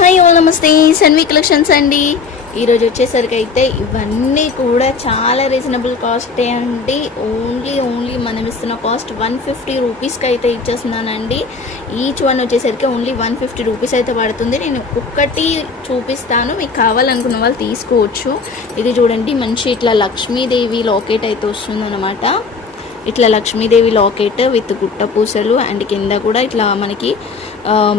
Hi ఓ నమస్తే Sanvi collections అండి. ఈరోజు వచ్చేసరికి అయితే ఇవన్నీ కూడా చాలా రీజనబుల్ కాస్టే అండి. ఓన్లీ మనం ఇస్తున్న కాస్ట్ 150 రూపీస్కి అయితే ఇచ్చేస్తున్నానండి. ఈచ్ వన్ వచ్చేసరికి ఓన్లీ 150 రూపీస్ అయితే పడుతుంది. నేను ఒక్కటి చూపిస్తాను, మీకు కావాలనుకున్న వాళ్ళు తీసుకోవచ్చు. ఇది చూడండి, మంచి ఇట్లా లక్ష్మీదేవి లాకెట్ అయితే వస్తుందన్నమాట. ఇట్లా లక్ష్మీదేవి లాకెట్ విత్ గుట్ట పూసలు అండ్ కింద కూడా ఇట్లా మనకి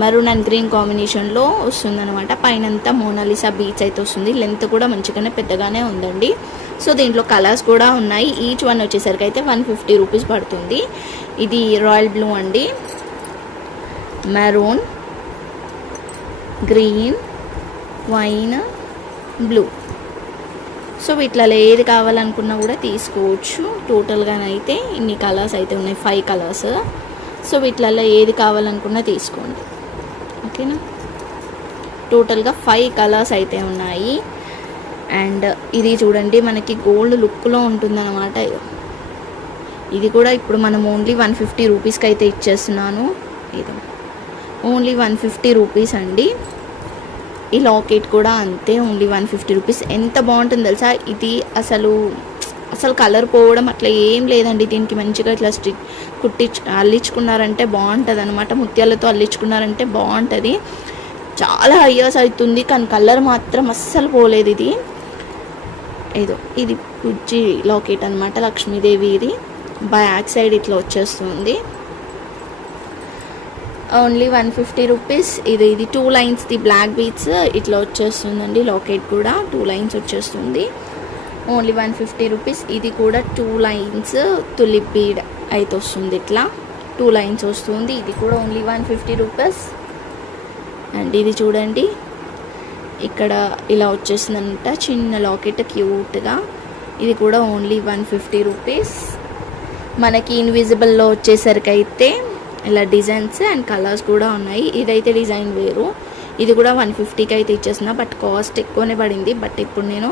మెరూన్ అండ్ గ్రీన్ కాంబినేషన్లో వస్తుందన్నమాట. పైనంతా మోనాలిసా బీచ్ అయితే వస్తుంది. లెంత్ కూడా మంచిగానే పెద్దగానే ఉందండి. సో దీంట్లో కలర్స్ కూడా ఉన్నాయి. ఈచ్ వన్ వచ్చేసరికి అయితే 150 రూపీస్ పడుతుంది. ఇది రాయల్ బ్లూ అండి, maroon, green, wine, blue. So వీటిలో ఏది కావాలనుకున్నా కూడా తీసుకోవచ్చు. టోటల్గానైతే ఇన్ని కలర్స్ అయితే ఉన్నాయి, 5 కలర్స్. సో వీటిలలో ఏది కావాలనుకున్నా తీసుకోండి, ఓకేనా. టోటల్గా 5 కలర్స్ అయితే ఉన్నాయి. అండ్ ఇది చూడండి, మనకి గోల్డ్ లుక్లో ఉంటుందన్నమాట. ఇది కూడా ఇప్పుడు మనం ఓన్లీ 150 రూపీస్కి అయితే ఇచ్చేస్తున్నాను. ఇది ఓన్లీ 150 రూపీస్ అండి. ఈ లాకెట్ కూడా అంతే, ఓన్లీ 150 రూపీస్. ఎంత బాగుంటుందో తెలుసా, ఇది అసలు కలర్ పోవడం అట్లా ఏం లేదండి. దీనికి మంచిగా ఇట్లా అల్లించుకున్నారంటే బాగుంటుంది అనమాట. ముత్యాలతో అల్లించుకున్నారంటే బాగుంటుంది. చాలా ఇయర్స్ అవుతుంది కానీ కలర్ మాత్రం అస్సలు పోలేదు. ఇది బుజ్జి లాకెట్ అనమాట, లక్ష్మీదేవి. ఇది బ్యాక్ సైడ్ ఇట్లా వచ్చేస్తుంది. Only 150 rupees. ఇది 2 లైన్స్ ది బ్లాక్ బీడ్స్ ఇట్లా వచ్చేస్తుందండి. లాకెట్ కూడా 2 లైన్స్ వచ్చేస్తుంది. Only 150 rupees. ఇది కూడా 2 లైన్స్ తులిప్ బీడ్ అయితే వస్తుంది. ఇట్లా 2 లైన్స్ వస్తుంది. ఇది కూడా ఓన్లీ 150 రూపీస్. అండ్ ఇది చూడండి, ఇక్కడ ఇలా వచ్చేస్తుందంట చిన్న లాకెట్ క్యూట్గా. ఇది కూడా ఓన్లీ 150 రూపీస్. మనకి ఇన్విజిబుల్లో వచ్చేసరికి అయితే ఇలా డిజైన్స్ అండ్ కలర్స్ కూడా ఉన్నాయి. ఇదైతే డిజైన్ వేరు. ఇది కూడా 150కి అయితే ఇచ్చేస్తున్నా, బట్ కాస్ట్ ఎక్కువనే పడింది. బట్ ఇప్పుడు నేను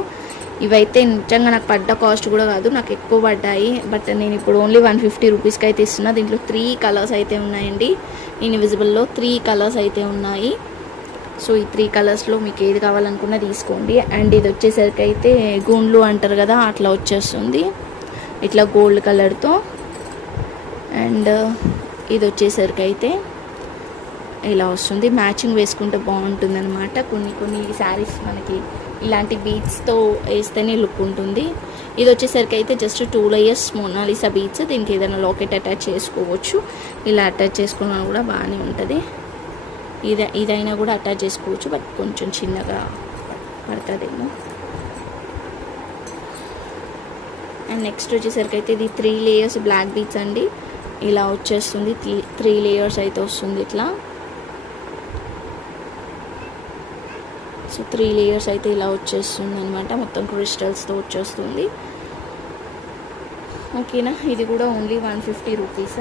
ఇవైతే నిజంగా నాకు పడ్డ కాస్ట్ కూడా కాదు, నాకు ఎక్కువ పడ్డాయి. బట్ నేను ఇప్పుడు ఓన్లీ 150 రూపీస్కి అయితే ఇస్తున్నా. దీంట్లో 3 కలర్స్ అయితే ఉన్నాయండి. ఇన్విజిబుల్లో 3 కలర్స్ అయితే ఉన్నాయి. సో ఈ 3 కలర్స్లో మీకు ఏది కావాలనుకున్నా తీసుకోండి. అండ్ ఇది వచ్చేసరికి అయితే గూండ్లు అంటారు కదా, అట్లా వచ్చేస్తుంది ఇట్లా గోల్డ్ కలర్తో. అండ్ ఇది వచ్చేసరికి అయితే ఇలా వస్తుంది. మ్యాచింగ్ వేసుకుంటే బాగుంటుంది అనమాట. కొన్ని శారీస్ మనకి ఇలాంటి బీడ్స్తో వేస్తేనే లుక్ ఉంటుంది. ఇది వచ్చేసరికి అయితే జస్ట్ 2 లేయర్స్ మోనాలిసా బీడ్స్. దీనికి ఏదైనా లాకెట్ అటాచ్ చేసుకోవచ్చు. ఇలా అటాచ్ చేసుకున్నా కూడా బాగానే ఉంటుంది. ఇదైనా కూడా అటాచ్ చేసుకోవచ్చు, బట్ కొంచెం చిన్నగా పడుతుందేమో. అండ్ నెక్స్ట్ వచ్చేసరికి అయితే ఇది 3 లేయర్స్ బ్లాక్ బీడ్స్ అండి. ఇలా వచ్చేస్తుంది. 3 లేయర్స్ అయితే వస్తుంది ఇట్లా. సో 3 లేయర్స్ అయితే ఇలా వచ్చేస్తుంది అనమాట. మొత్తం క్రిస్టల్స్తో వచ్చేస్తుంది, ఓకేనా. ఇది కూడా ఓన్లీ 150 రూపీస్.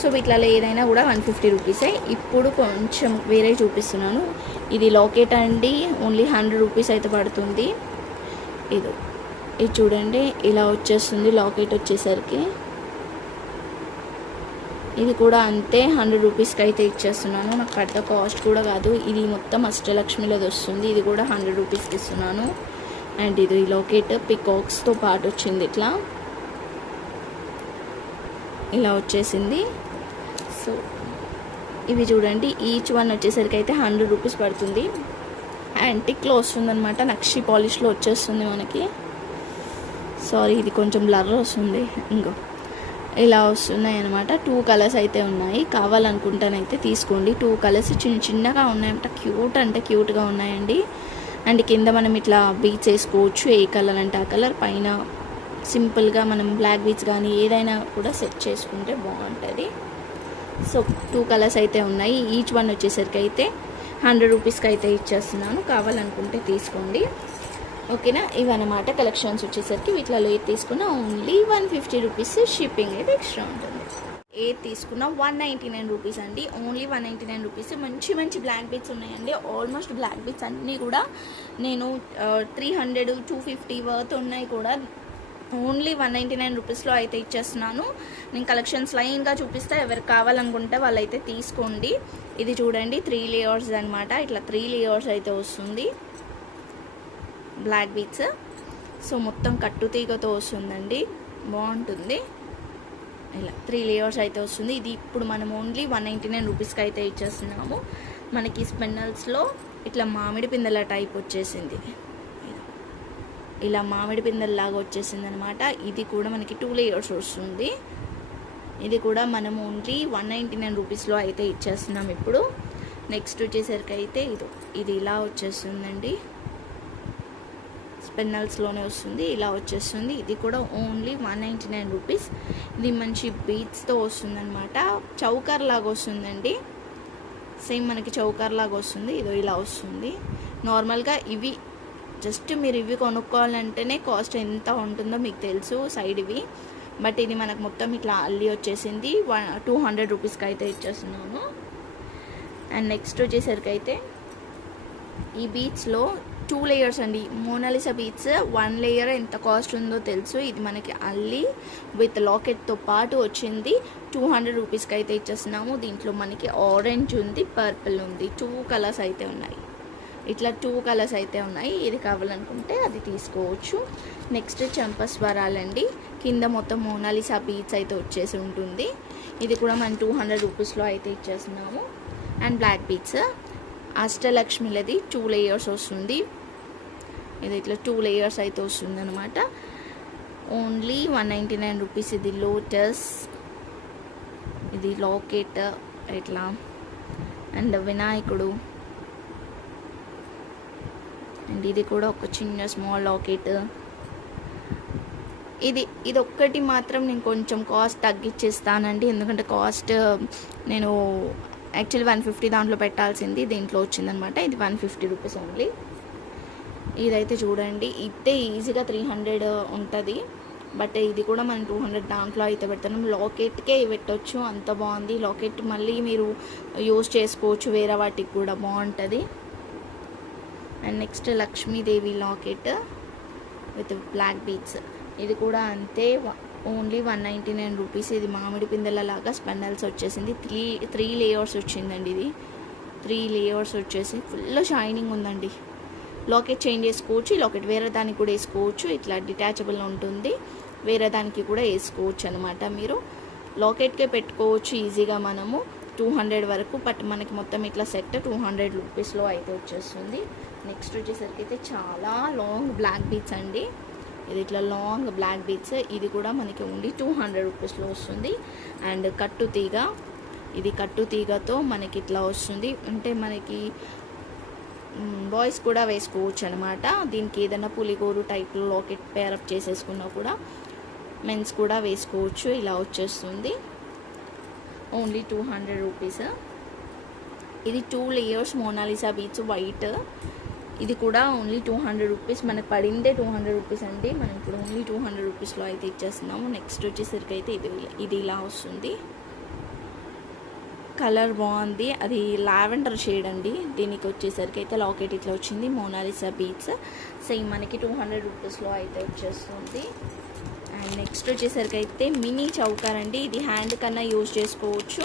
సో వీటిలో ఏదైనా కూడా 150 రూపీసే. ఇప్పుడు కొంచెం వేరే చూపిస్తున్నాను. ఇది లాకెట్ అండి, ఓన్లీ 100 రూపీస్ అయితే పడుతుంది. ఇది చూడండి, ఇలా వచ్చేస్తుంది లాకెట్ వచ్చేసరికి. ఇది కూడా అంతే, 100 రూపీస్కి అయితే ఇచ్చేస్తున్నాను. నాకు పెద్ద కాస్ట్ కూడా కాదు. ఇది మొత్తం అష్టలక్ష్మిలోది వస్తుంది. ఇది కూడా 100 రూపీస్కి ఇస్తున్నాను. అండ్ ఇది లాకెట్ పికాక్స్తో పాటు వచ్చింది. ఇలా వచ్చేసింది. సో ఇవి చూడండి, ఈచ్ వన్ వచ్చేసరికి అయితే 100 రూపీస్ పడుతుంది. యాంటిక్లో వస్తుందన్నమాట, నక్షి పాలిష్లో వచ్చేస్తుంది మనకి. సారీ, ఇది కొంచెం బ్లర్ వస్తుంది. ఇలా వస్తున్నాయి అనమాట. 2 కలర్స్ అయితే ఉన్నాయి. కావాలనుకుంటానైతే తీసుకోండి. 2 కలర్స్ చిన్నగా ఉన్నాయంట, క్యూట్గా ఉన్నాయండి. అండ్ కింద మనం ఇట్లా బీడ్స్ వేసుకోవచ్చు, ఏ కలర్ అంటే ఆ కలర్. పైన సింపుల్గా మనం బ్లాక్ బీడ్స్ కానీ ఏదైనా కూడా సెట్ చేసుకుంటే బాగుంటుంది. సో 2 కలర్స్ అయితే ఉన్నాయి. ఈచ్ వన్ వచ్చేసరికి అయితే 100 రూపీస్కి అయితే ఇచ్చేస్తున్నాను. కావాలనుకుంటే తీసుకోండి, ఓకేనా. ఇవన్నమాట కలెక్షన్స్ వచ్చేసరికి. వీటిలో ఏది తీసుకున్నా ఓన్లీ 150 రూపీస్. షిప్పింగ్ అయితే ఎక్స్ట్రా ఉంటుంది. ఏది తీసుకున్నా 199 రూపీస్ అండి. Only 199 rupees. మంచి బ్లాక్ బీడ్స్ ఉన్నాయండి. ఆల్మోస్ట్ బ్లాక్ బీడ్స్ అన్నీ కూడా నేను 300, 250 వర్త్ ఉన్నాయి కూడా ఓన్లీ 199 రూపీస్లో అయితే ఇచ్చేస్తున్నాను. నేను కలెక్షన్స్ లైన్గా చూపిస్తే ఎవరికి కావాలనుకుంటే వాళ్ళైతే తీసుకోండి. ఇది చూడండి 3 లేయర్స్ అనమాట. ఇట్లా 3 లేయర్స్ అయితే వస్తుంది బ్లాక్ బీట్స్. సో మొత్తం కట్టుతీగతో వస్తుందండి, బాగుంటుంది. ఇలా 3 లేయర్స్ అయితే వస్తుంది. ఇది ఇప్పుడు మనం ఓన్లీ 199 రూపీస్కి అయితే ఇచ్చేస్తున్నాము. మనకి స్పెన్నల్స్లో ఇట్లా మామిడి పిందెల టైప్ వచ్చేసింది, ఇలా మామిడి పిందెల్లాగా వచ్చేసింది అనమాట. ఇది కూడా మనకి 2 లేయర్స్ వస్తుంది. ఇది కూడా మనం ఓన్లీ 199 రూపీస్లో అయితే ఇచ్చేస్తున్నాం ఇప్పుడు. నెక్స్ట్ వచ్చేసరికి అయితే ఇది ఇలా వచ్చేస్తుందండి, స్పెన్నల్స్లోనే వస్తుంది, ఇలా వచ్చేస్తుంది. ఇది కూడా ఓన్లీ 199 రూపీస్. ఇది మంచి బీట్స్తో వస్తుంది అనమాట, చౌకర్ లాగా వస్తుందండి. సేమ్ మనకి చౌకర్ లాగా వస్తుంది. ఇలా వస్తుంది. నార్మల్గా ఇవి జస్ట్ మీరు ఇవి కొనుక్కోవాలంటేనే కాస్ట్ ఎంత ఉంటుందో మీకు తెలుసు సైడ్ ఇవి. బట్ ఇది మనకు మొత్తం ఇట్లా అల్లి వచ్చేసింది. 200 రూపీస్కి అయితే ఇచ్చేస్తున్నాను. అండ్ నెక్స్ట్ వచ్చేసరికి అయితే ఈ బీట్స్లో 2 లేయర్స్ అండి. మోనాలిసా బీట్స్ 1 లేయర్ ఎంత కాస్ట్ ఉందో తెలుసు. ఇది మనకి అల్లి విత్ లాకెట్తో పాటు వచ్చింది. 200 రూపీస్కి అయితే ఇచ్చేస్తున్నాము. దీంట్లో మనకి ఆరెంజ్ ఉంది, పర్పుల్ ఉంది, 2 కలర్స్ అయితే ఉన్నాయి. ఇట్లా 2 కలర్స్ అయితే ఉన్నాయి. ఇది కావాలనుకుంటే అది తీసుకోవచ్చు. నెక్స్ట్ చంపస్వరాలండి. కింద మొత్తం మోనాలిసా బీట్స్ అయితే వచ్చేసి ఉంటుంది. ఇది కూడా మనం 200 రూపీస్లో అయితే ఇచ్చేస్తున్నాము. అండ్ బ్లాక్ బీట్స్ అష్టలక్ష్మిలది 2 లేయర్స్ వస్తుంది. ఇది ఇట్లా 2 లేయర్స్ అయితే వస్తుంది అనమాట. Only 199 rupees. ఇది లోటస్, ఇది లాకెట్ ఇట్లా, అండ్ వినాయకుడు, అండ్ ఇది కూడా ఒక చిన్న స్మాల్ లాకెట్. ఇది ఒక్కటి మాత్రం నేను కొంచెం కాస్ట్ తగ్గించేస్తానండి, ఎందుకంటే కాస్ట్ నేను యాక్చువల్లీ 150 దాంట్లో పెట్టాల్సింది దీంట్లో వచ్చిందనమాట. ఇది 150 రూపీస్ ఓన్లీ. ఇదైతే చూడండి, ఇదే ఈజీగా 300 ఉంటుంది. బట్ ఇది కూడా మనం 200 దాంట్లో అయితే పెడతాం. లాకెట్కే పెట్టవచ్చు, అంత బాగుంది. లాకెట్ మళ్ళీ మీరు యూజ్ చేసుకోవచ్చు, వేరే వాటికి కూడా బాగుంటుంది. And next Lakshmidevi locket with black beads. ఇది కూడా అంతే, ఓన్లీ 199 రూపీస్. ఇది మామిడి పిందెల లాగా స్పెన్నల్స్ వచ్చేసింది. 3 లేయర్స్ వచ్చిందండి. ఇది 3 లేయర్స్ వచ్చేసి ఫుల్ షైనింగ్ ఉందండి. లాకెట్ చేంజ్ చేసుకోవచ్చు, లాకెట్ వేరే దానికి కూడా వేసుకోవచ్చు. ఇట్లా డిటాచబుల్ ఉంటుంది, వేరే దానికి కూడా వేసుకోవచ్చు అనమాట. మీరు లాకెట్కే పెట్టుకోవచ్చు ఈజీగా మనము 200 వరకు. బట్ మనకి మొత్తం ఇట్లా సెట్ 200 రూపీస్లో అయితే వచ్చేస్తుంది. నెక్స్ట్ వచ్చేసరికి అయితే చాలా లాంగ్ బ్లాక్ బీట్స్ అండి. ఇది ఇట్లా లాంగ్ బ్లాక్ బీట్స్. ఇది కూడా మనకి ఓన్లీ 200 రూపీస్లో వస్తుంది. అండ్ కట్టుతీగ, ఇది కట్టుతీగతో మనకి ఇట్లా వస్తుంది. అంటే మనకి బాయ్స్ కూడా వేసుకోవచ్చు అనమాట. దీనికి ఏదైనా పులిగోరు టైప్లో లాకెట్ పేరప్ చేసేసుకున్నా కూడా మెన్స్ కూడా వేసుకోవచ్చు. ఇలా వచ్చేస్తుంది. Only 200 rupees. ఇది 2 లేయర్స్ మోనాలిసా బీట్స్ వైట్. ఇది కూడా ఓన్లీ 200 రూపీస్. మనకు పడిందే 200 రూపీస్ అండి. మనం ఇప్పుడు ఓన్లీ 200 రూపీస్లో అయితే ఇచ్చేస్తున్నాము. నెక్స్ట్ వచ్చేసరికి అయితే ఇది ఇలా వస్తుంది. కలర్ బాగుంది, అది లావెండర్ షేడ్ అండి. దీనికి వచ్చేసరికి అయితే లాకెట్ ఇట్లా వచ్చింది, మోనాలిసా బీట్స్. సేమ్ మనకి 200 రూపీస్లో అయితే వచ్చేస్తుంది. అండ్ నెక్స్ట్ వచ్చేసరికి అయితే మినీ చౌకర్ అండి. ఇది హ్యాండ్ కన్నా యూజ్ చేసుకోవచ్చు,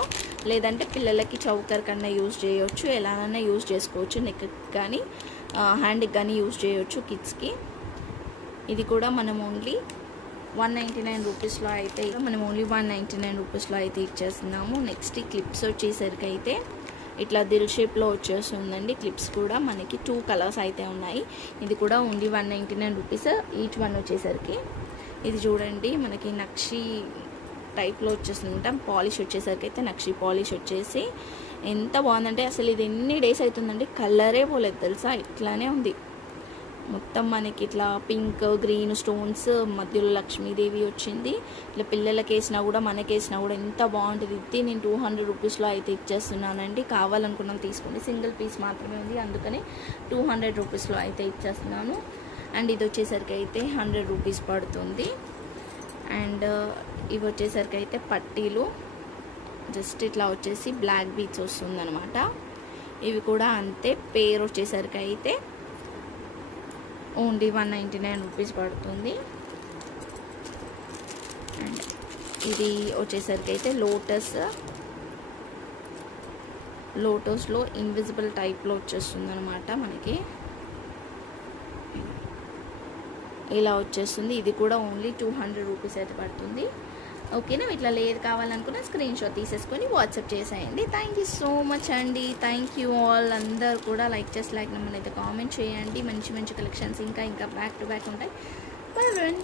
లేదంటే పిల్లలకి చౌకర్ కన్నా యూజ్ చేయవచ్చు, ఎలానైనా యూజ్ చేసుకోవచ్చు. నెక్ కానీ హ్యాండ్కి కానీ యూజ్ చేయవచ్చు కిడ్స్కి. ఇది కూడా మనం ఓన్లీ 199 రూపీస్లో అయితే మనం ఓన్లీ 199 రూపీస్లో అయితే ఇచ్చేస్తున్నాము. నెక్స్ట్ ఈ క్లిప్స్ వచ్చేసరికి అయితే ఇట్లా దిల్ షేప్లో వచ్చేస్తుందండి. క్లిప్స్ కూడా మనకి 2 కలర్స్ అయితే ఉన్నాయి. ఇది కూడా ఓన్లీ 199 రూపీస్ ఈచ్ వన్ వచ్చేసరికి. ఇది చూడండి మనకి నక్షి టైప్లో వచ్చేస్తుందంట. పాలిష్ వచ్చేసరికి అయితే నక్షి పాలిష్ వచ్చేసి ఎంత బాగుందంటే అసలు ఇది ఎన్ని డేస్ అవుతుందండి, కలరే పోలేదు తెలుసా, ఇట్లానే ఉంది మొత్తం. మనకి ఇట్లా పింక్ గ్రీన్ స్టోన్స్ మధ్యలో లక్ష్మీదేవి వచ్చింది. ఇట్లా పిల్లలకి వేసినా కూడా మనకి వేసినా కూడా ఎంత బాగుంటుంది. ఇది నేను 200 రూపీస్లో అయితే ఇచ్చేస్తున్నానండి. కావాలనుకున్నాం తీసుకోండి, సింగిల్ పీస్ మాత్రమే ఉంది, అందుకని 200 రూపీస్లో అయితే ఇచ్చేస్తున్నాను. అండ్ ఇది వచ్చేసరికి అయితే 100 రూపీస్ పడుతుంది. అండ్ ఇవి వచ్చేసరికి అయితే పట్టీలు జస్ట్ ఇట్లా వచ్చేసి బ్లాక్ బీట్స్ వస్తుందన్నమాట. ఇవి కూడా అంతే, పేరు వచ్చేసరికి అయితే ఓన్లీ 199 రూపీస్ పడుతుంది. అండ్ ఇది వచ్చేసరికి అయితే లోటస్లో ఇన్విజిబుల్ టైప్లో వచ్చేస్తుంది అనమాట మనకి. ఇలా వచ్చేస్తుంది. ఇది కూడా ఓన్లీ 200 రూపీస్ అయితే పడుతుంది. ఓకేనా, ఇట్లా లేయర్ కావాలనుకున్న స్క్రీన్ షాట్ తీసేసుకొని వాట్సాప్ చేసేయండి. థ్యాంక్ యూ సో మచ్ అండి. Thank you all. అందరు కూడా లైక్ నెంబర్ అయితే కామెంట్ చేయండి. మంచి మంచి కలెక్షన్స్ ఇంకా బ్యాక్ టు బ్యాక్ ఉంటాయి. By friend.